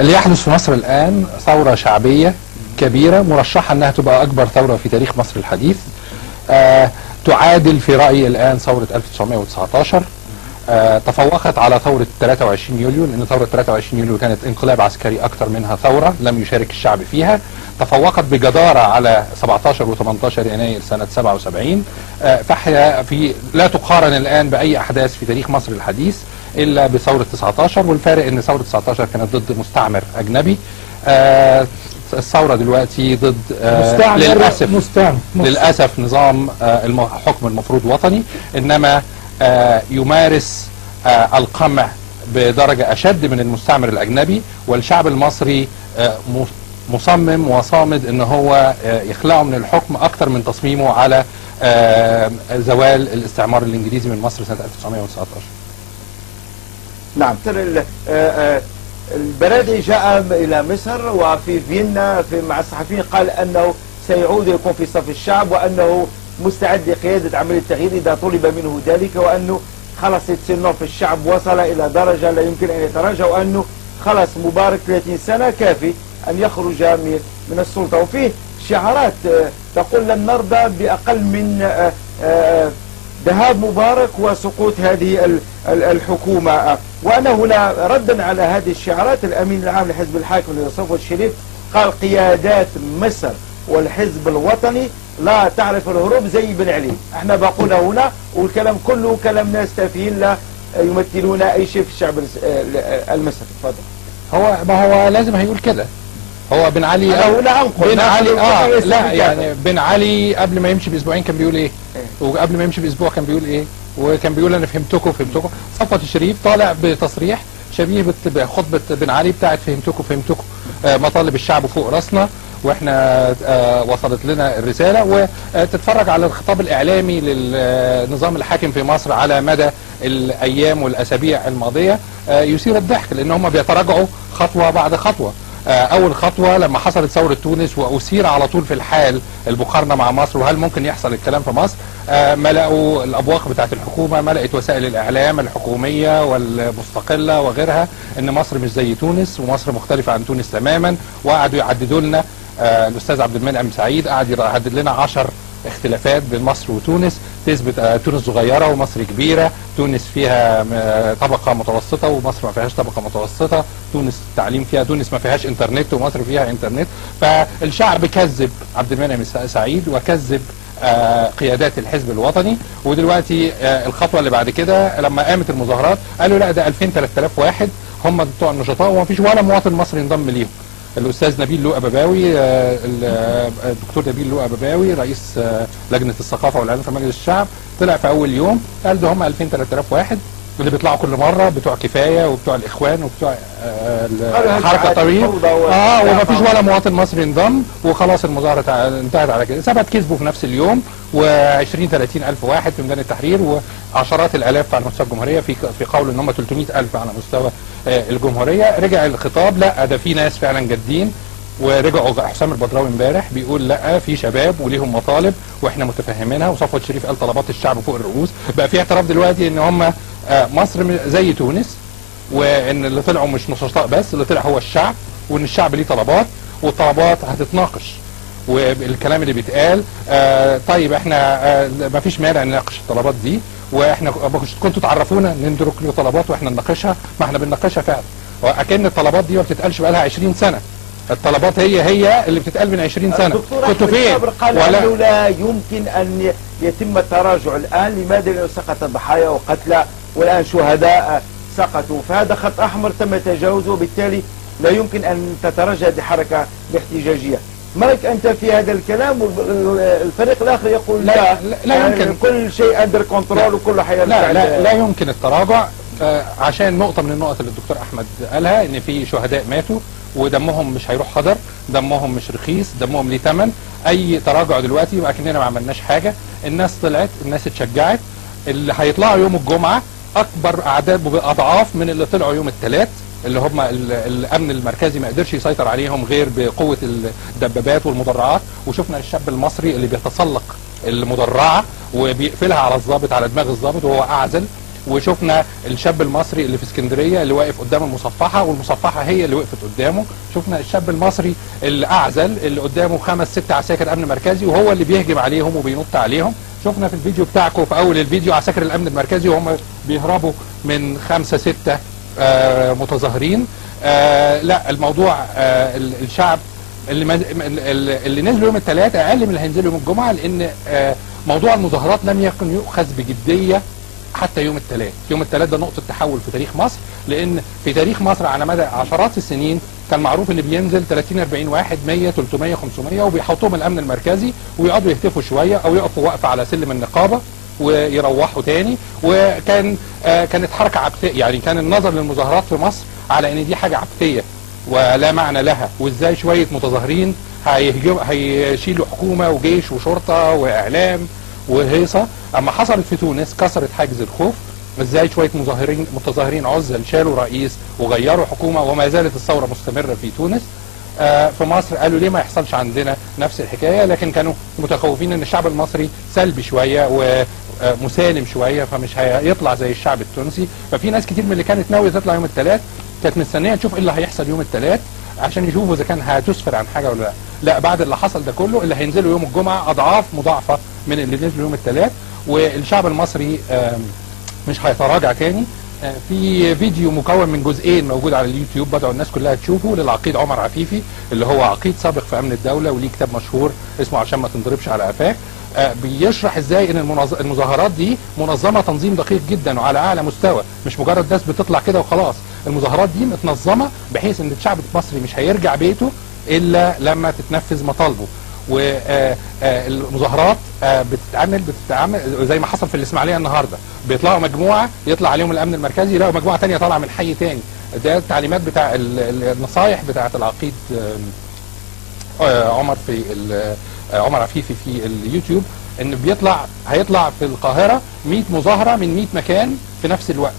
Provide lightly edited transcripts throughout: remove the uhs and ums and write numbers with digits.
اللي يحدث في مصر الآن ثورة شعبية كبيرة مرشحة أنها تبقى أكبر ثورة في تاريخ مصر الحديث. تعادل في رأيي الآن ثورة 1919. تفوقت على ثورة 23 يوليو، لأن ثورة 23 يوليو كانت انقلاب عسكري أكثر منها ثورة لم يشارك الشعب فيها. تفوقت بجدارة على 17 و 18 يناير سنة 77. فهي لا تقارن الآن بأي أحداث في تاريخ مصر الحديث إلا بثورة 19، والفارق أن ثورة 19 كانت ضد مستعمر أجنبي. الثورة دلوقتي ضد للأسف نظام الحكم المفروض وطني، إنما يمارس القمع بدرجة أشد من المستعمر الأجنبي، والشعب المصري مصمم وصامد ان هو يخلعه من الحكم اكتر من تصميمه على زوال الاستعمار الانجليزي من مصر سنة 1919. نعم. البرادعي جاء الى مصر وفي فيينا مع الصحفيين قال انه سيعود يكون في صف الشعب، وانه مستعد لقيادة عملية التغيير اذا طلب منه ذلك، وانه خلص في الشعب وصل الى درجة لا يمكن ان يتراجع، وانه خلص مبارك 30 سنة كافي أن يخرج من السلطة. وفيه شعارات تقول لن نرضى بأقل من ذهاب مبارك وسقوط هذه الحكومة. وأنا هنا ردا على هذه الشعارات الأمين العام لحزب الحاكم صفوت الشريف قال قيادات مصر والحزب الوطني لا تعرف الهروب زي بن علي. احنا بقولها هنا، والكلام كله كلام ناس تافهين لا يمثلون أي شيء في الشعب المصري. تفضل. ما هو لازم هيقول كده. هو بن علي بن علي قبل ما يمشي باسبوعين كان بيقول ايه؟ وقبل ما يمشي باسبوع كان بيقول ايه؟ وكان بيقول انا فهمتكم. صفوت الشريف طالع بتصريح شبيه بخطبه بن علي بتاعت فهمتكم. مطالب الشعب فوق راسنا، واحنا وصلت لنا الرساله. وتتفرج على الخطاب الاعلامي للنظام الحاكم في مصر على مدى الايام والاسابيع الماضيه يثير الضحك، لان هم بيتراجعوا خطوه بعد خطوه. اول خطوه لما حصلت ثوره تونس واثير على طول في الحال المقارنه مع مصر، وهل ممكن يحصل الكلام في مصر، ملأوا الابواق بتاعت الحكومه، ملأت وسائل الاعلام الحكوميه والمستقله وغيرها ان مصر مش زي تونس، ومصر مختلفه عن تونس تماما. وقعدوا يعددوا لنا، الاستاذ عبد المنعم سعيد قعد يعدد لنا 10 اختلافات بين مصر وتونس تثبت تونس صغيرة ومصر كبيرة، تونس فيها طبقة متوسطة ومصر ما فيهاش طبقة متوسطة، تونس التعليم فيها، تونس ما فيهاش انترنت ومصر فيها انترنت. فالشعب كذب عبد المنعم سعيد وكذب قيادات الحزب الوطني. ودلوقتي الخطوة اللي بعد كده لما قامت المظاهرات قالوا لا ده 2000-3000 واحد هم بتوع النشطاء وما فيش ولا مواطن مصري انضم ليهم. الأستاذ نبيل لؤى بباوي، الدكتور نبيل لؤى بباوي رئيس لجنة الثقافة والإعلام في مجلس الشعب طلع في أول يوم قال ده هم 2000-3000 واحد اللي بيطلعوا كل مرة بتوع كفاية وبتوع الإخوان وبتوع الحركة طويل ومفيش ولا مواطن مصري انضم، وخلاص المظاهرة انتهت على كده. ثبت كذبه في نفس اليوم، و20-30 ألف واحد في ميدان التحرير، وعشرات الآلاف على مستوى الجمهورية، في قول ان هم 300 ألف على مستوى الجمهورية. رجع الخطاب لا ده في ناس فعلا جادين، ورجعوا حسام البدراوي امبارح بيقول لا في شباب وليهم مطالب واحنا متفهمينها، وصفوت الشريف قال طلبات الشعب فوق الرؤوس. بقى في اعتراف دلوقتي ان هم مصر زي تونس، وان اللي طلعوا مش نشطاء بس، اللي طلع هو الشعب، وان الشعب ليه طلبات والطلبات هتتناقش. والكلام اللي بيتقال طيب احنا ما فيش مانع نناقش الطلبات دي، واحنا كنتوا تعرفونا ندرك له طلبات واحنا نناقشها، ما احنا بنناقشها فعلا. واكن الطلبات دي ما بتتقالش بقى لها 20 سنه. الطلبات هي اللي بتتقال من 20 سنه. كنتوا فين؟ قال انه لا يمكن ان يتم التراجع الان. لماذا؟ لانه سقط ضحايا وقتلى والان شهداء سقطوا، فهذا خط احمر تم تجاوزه، وبالتالي لا يمكن ان تتراجع هذه حركه الاحتجاجيه. ما رايك انت في هذا الكلام؟ والفريق الاخر يقول لا يمكن، كل شيء اندر كنترول وكل حياه لا يمكن التراجع، عشان نقطه من النقط اللي الدكتور احمد قالها ان في شهداء ماتوا ودمهم مش هيروح هدر، دمهم مش رخيص، دمهم ليه ثمن. اي تراجع دلوقتي يبقى كأننا ما عملناش حاجه. الناس طلعت، الناس اتشجعت. اللي هيطلعوا يوم الجمعه اكبر اعداد باضعاف من اللي طلعوا يوم الثلاث، اللي هم الامن المركزي ما قدرش يسيطر عليهم غير بقوه الدبابات والمدرعات. وشفنا الشاب المصري اللي بيتسلق المدرعه وبيقفلها على الضابط، على دماغ الضابط وهو اعزل. وشفنا الشاب المصري اللي في اسكندريه اللي واقف قدام المصفحه، والمصفحه هي اللي وقفت قدامه. شفنا الشاب المصري اللي اعزل اللي قدامه 5 6 عساكر امن مركزي وهو اللي بيهجم عليهم وبينط عليهم. شفنا في الفيديو بتاعكم في اول الفيديو عساكر الامن المركزي وهم بيهربوا من 5 6 متظاهرين. لا الموضوع الشعب اللي نزلوا يوم الثلاث اقل من اللي هينزلوا يوم الجمعه، لان موضوع المظاهرات لم يكن يؤخذ بجديه حتى يوم الثلاث. يوم الثلاث ده نقطه تحول في تاريخ مصر، لان في تاريخ مصر على مدى عشرات السنين كان معروف اللي بينزل 30 40 واحد 100 300 500 وبيحطوهم الامن المركزي ويقعدوا يهتفوا شويه او يقفوا وقفه على سلم النقابه ويروحوا تاني. وكان كانت حركه عبثيه، يعني كان النظر للمظاهرات في مصر على ان دي حاجه عبثيه ولا معنى لها، وازاي شويه متظاهرين هيشيلوا حكومه وجيش وشرطه واعلام وهيصه. اما حصلت في تونس كسرت حاجز الخوف، ازاي شويه متظاهرين عزل شالوا رئيس وغيروا حكومه، وما زالت الثوره مستمره في تونس. في مصر قالوا ليه ما يحصلش عندنا نفس الحكايه، لكن كانوا متخوفين ان الشعب المصري سلبي شويه ومسالم شويه فمش هيطلع زي الشعب التونسي. ففي ناس كتير من اللي كانت ناويه تطلع يوم الثلاث كانت مستنيه تشوف ايه اللي هيحصل يوم الثلاث عشان يشوفوا اذا كان هتسفر عن حاجه ولا لا. لا، بعد اللي حصل ده كله اللي هينزلوا يوم الجمعه اضعاف مضاعفه من اللي نزلوا يوم الثلاث، والشعب المصري مش هيتراجع تاني. في فيديو مكون من جزئين موجود على اليوتيوب بدعو الناس كلها تشوفه، للعقيد عمر عفيفي اللي هو عقيد سابق في امن الدوله وليه كتاب مشهور اسمه عشان ما تنضربش على قفاك. بيشرح ازاي ان المظاهرات دي منظمه تنظيم دقيق جدا وعلى اعلى مستوى، مش مجرد ناس بتطلع كده وخلاص. المظاهرات دي متنظمه بحيث ان الشعب المصري مش هيرجع بيته الا لما تتنفذ مطالبه. والمظاهرات بتتعمل زي ما حصل في الاسماعيليه النهارده، بيطلعوا مجموعه يطلع عليهم الامن المركزي يلاقوا مجموعه ثانيه طالعه من حي ثاني. ده التعليمات بتاع النصايح بتاعه العقيد عمر عفيفي في اليوتيوب، ان هيطلع في القاهره 100 مظاهره من 100 مكان في نفس الوقت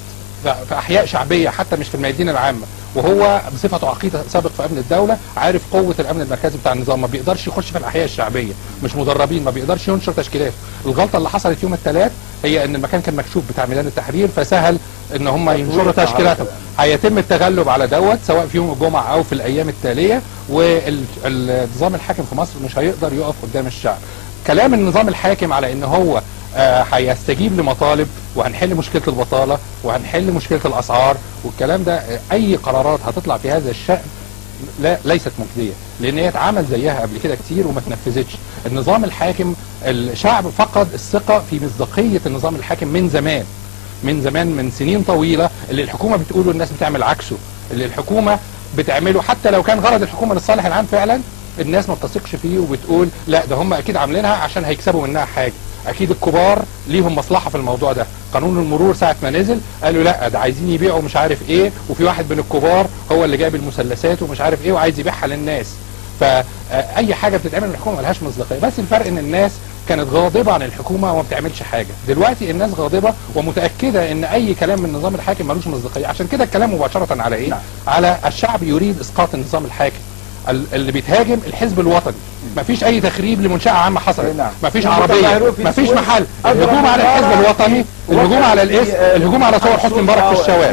في احياء شعبيه حتى مش في الميادين العامه. وهو بصفته عقيد سابق في امن الدوله عارف قوه الامن المركزي بتاع النظام، ما بيقدرش يخش في الاحياء الشعبيه، مش مدربين، ما بيقدرش ينشر تشكيلات. الغلطه اللي حصلت يوم الثلاث هي ان المكان كان مكشوف بتاع ميدان التحرير فسهل ان هم ينشروا تشكيلاتهم. هيتم التغلب على دوت سواء في يوم الجمعه او في الايام التاليه، والنظام الحاكم في مصر مش هيقدر يقف قدام الشعب. كلام النظام الحاكم على ان هو هيستجيب لمطالب وهنحل مشكله البطاله وهنحل مشكله الاسعار والكلام ده، اي قرارات هتطلع في هذا الشأن ليست مجديه، لان هي اتعمل زيها قبل كده كتير وما اتنفذتش. النظام الحاكم الشعب فقد الثقه في مصداقيه النظام الحاكم من زمان من سنين طويله. اللي الحكومه بتقوله الناس بتعمل عكسه، اللي الحكومه بتعمله حتى لو كان غرض الحكومه للصالح العام فعلا الناس ما بتثقش فيه وبتقول لا ده هم اكيد عاملينها عشان هيكسبوا منها حاجه، اكيد الكبار ليهم مصلحه في الموضوع ده. قانون المرور ساعه ما نزل قالوا لا ده عايزين يبيعوا مش عارف ايه، وفي واحد من الكبار هو اللي جايب المثلثات ومش عارف ايه وعايز يبيعها للناس. فاي حاجه بتتعمل من الحكومه ملهاش مصداقيه، بس الفرق ان الناس كانت غاضبه عن الحكومه وما بتعملش حاجه. دلوقتي الناس غاضبه ومتاكده ان اي كلام من النظام الحاكم ملوش مصداقيه، عشان كده الكلام مباشره على ايه؟ على الشعب يريد اسقاط النظام الحاكم. اللي بيتهاجم الحزب الوطني، مفيش اي تخريب لمنشأة عامة حصلت، مفيش عربية، مفيش محل. الهجوم على الحزب الوطني، الهجوم على الاسم، الهجوم على صور حسني مبارك في الشوارع.